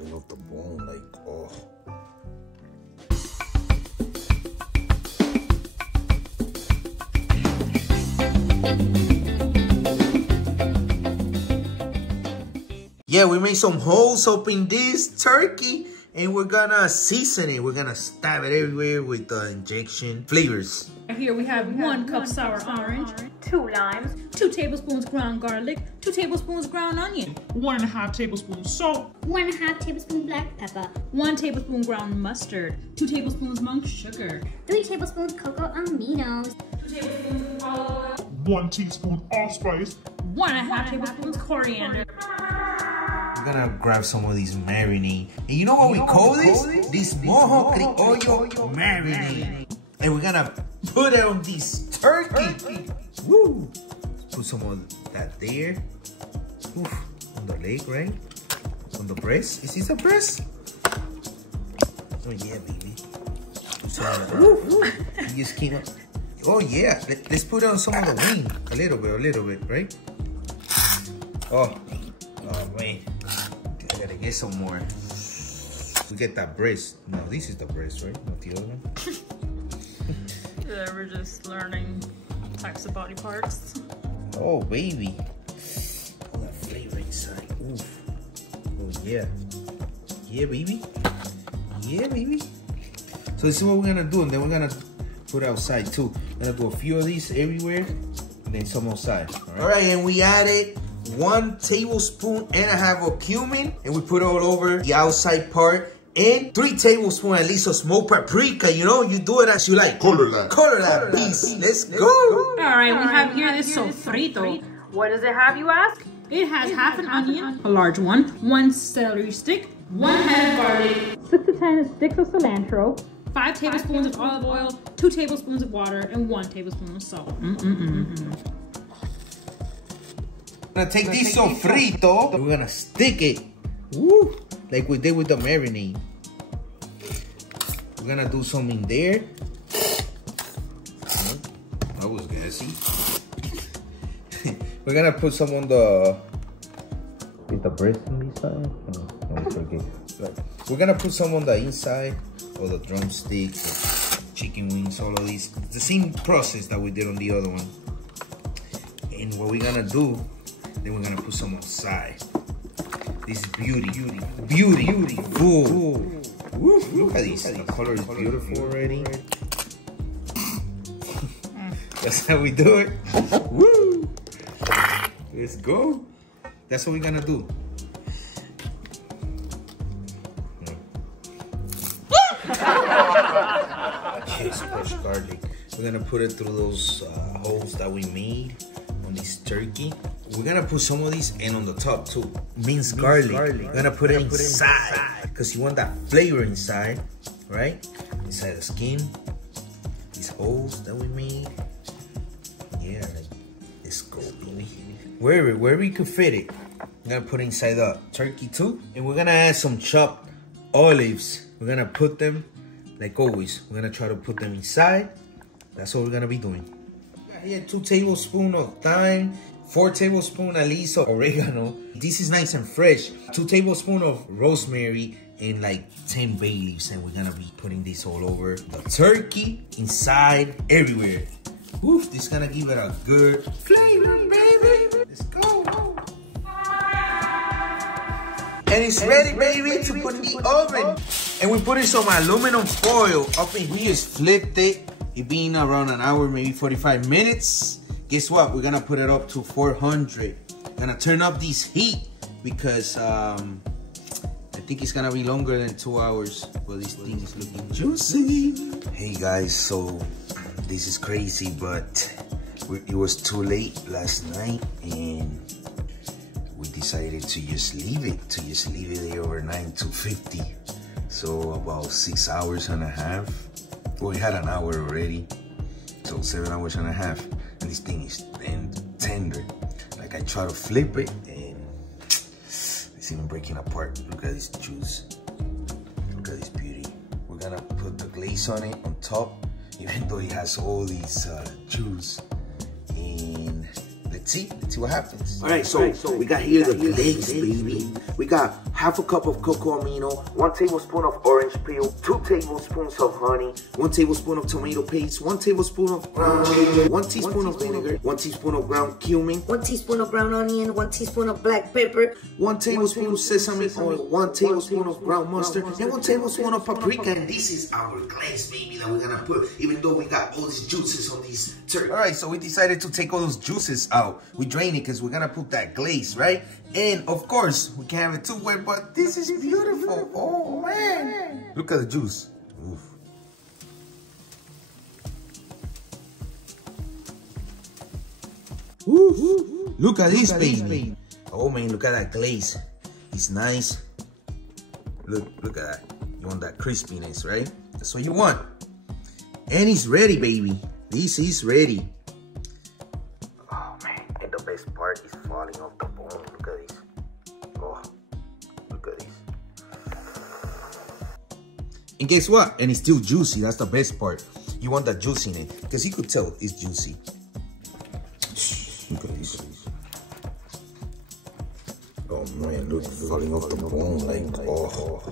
falling off the bone, like, oh. Yeah, we made some holes up in this turkey and we're gonna season it. We're gonna stab it everywhere with the injection flavors. Here we have 1 cup sour orange, 2 limes, 2 tablespoons ground garlic, 2 tablespoons ground onion, 1.5 tablespoons salt, 1.5 tablespoons black pepper, 1 tablespoon ground mustard, 2 tablespoons monk sugar, 3 tablespoons cocoa aminos, 2 tablespoons olive oil, 1 teaspoon allspice, 1.5 tablespoons coriander. We're gonna grab some of these marinade. And you know what we call this? This mojo criollo marinade. And we're gonna put it on this turkey. Woo! Put some of that there. Oof. On the leg, right? On the breast. Is this a breast? Oh yeah, baby. You just came up. Oh yeah. Let's put it on some of the wing. A little bit, right? Oh man. I gotta get some more. We get that breast. No, this is the breast, right? Not the other one. Yeah, we're just learning types of body parts. Oh, baby. All that flavor inside. Oof. Oh, yeah. Yeah, baby. Yeah, baby. So this is what we're gonna do, and then we're gonna put it outside too. We're gonna do a few of these everywhere, and then some outside. All right, and we added 1 tablespoon and a half of cumin, and we put it all over the outside part. And 3 tablespoons at least of smoked paprika. You know, you do it as you like. Color that piece. Let's go. All right, we have here this sofrito. What does it have, you ask? It has half an onion, a large one, 1 celery stick, 1 head of garlic, 6 to 10 sticks of cilantro, 5 tablespoons of olive oil, 2 tablespoons of water, and 1 tablespoon of salt. We're gonna take this sofrito. We're gonna stick it. Woo! Like we did with the marinade. We're gonna do some in there. That was gassy. We're gonna put some on the... Is the breast on this side? No, it's okay. We're gonna put some on the inside of the drumsticks, the chicken wings, all of these. The same process that we did on the other one. And what we're gonna do, then we're gonna put some on the side. This is beautiful. Woo, look at this. The color is beautiful already. That's how we do it. Woo! Let's go. That's what we're gonna do. Yes, fresh garlic. We're gonna put it through those holes that we made on this turkey. We're gonna put some of these in on the top too. Minced garlic. We're gonna put it inside because you want that flavor inside, right? Inside the skin. These holes that we made. Yeah, let's go, baby. Wherever we could fit it. We're gonna put it inside the turkey too. And we're gonna add some chopped olives. We're gonna put them, like always, we're gonna try to put them inside. That's what we're gonna be doing. Got here 2 tablespoons of thyme. 4 tablespoons at least of oregano. This is nice and fresh. 2 tablespoons of rosemary and like 10 bay leaves. And we're gonna be putting this all over the turkey, inside, everywhere. Oof, this is gonna give it a good flavor, baby. Let's go. And it's ready, baby, to put in the oven. And we put in some aluminum foil up in here. We just flipped it. It being around an hour, maybe 45 minutes. Guess what? We're gonna put it up to 400. Gonna turn up this heat because I think it's gonna be longer than 2 hours. But this thing is looking juicy. Hey guys, so this is crazy, but it was too late last night and we decided to just leave it. There overnight to 50. So about 6 hours and a half. Well, we had an hour already. So 7 hours and a half. And this thing is tender. Like I try to flip it and it's even breaking apart. Look at this juice. Look at this beauty. We're gonna put the glaze on it on top, even though it has all these juice. Let's see what happens. All right, so we got here the legs, baby. We got half a cup of cocoa amino, 1 tablespoon of orange peel, 2 tablespoons of honey, 1 tablespoon of tomato paste, 1 tablespoon of ground ginger, 1 teaspoon of vinegar, 1 teaspoon of ground cumin, 1 teaspoon of ground onion, 1 teaspoon of black pepper, 1 tablespoon of sesame oil, 1 tablespoon of ground mustard, and 1 tablespoon of paprika. And this is our glaze, baby, that we're gonna put, even though we got all these juices on these turkey. All right, so we decided to take all those juices out. We drain it because we're gonna put that glaze, right? And of course, we can't have it too wet, but this is beautiful. Oh man, look at the juice. Oof. Oof. Look at this, baby. Oh man, look at that glaze. It's nice. Look at that. You want that crispiness, right? That's what you want. And it's ready, baby. This is ready. Oh man, and the best part is falling off the bone. Look at this. Oh, look at this. And guess what? And it's still juicy. That's the best part. You want that juice in it, because you could tell it's juicy. Look at this. Oh man, look, falling off the bone like, oh.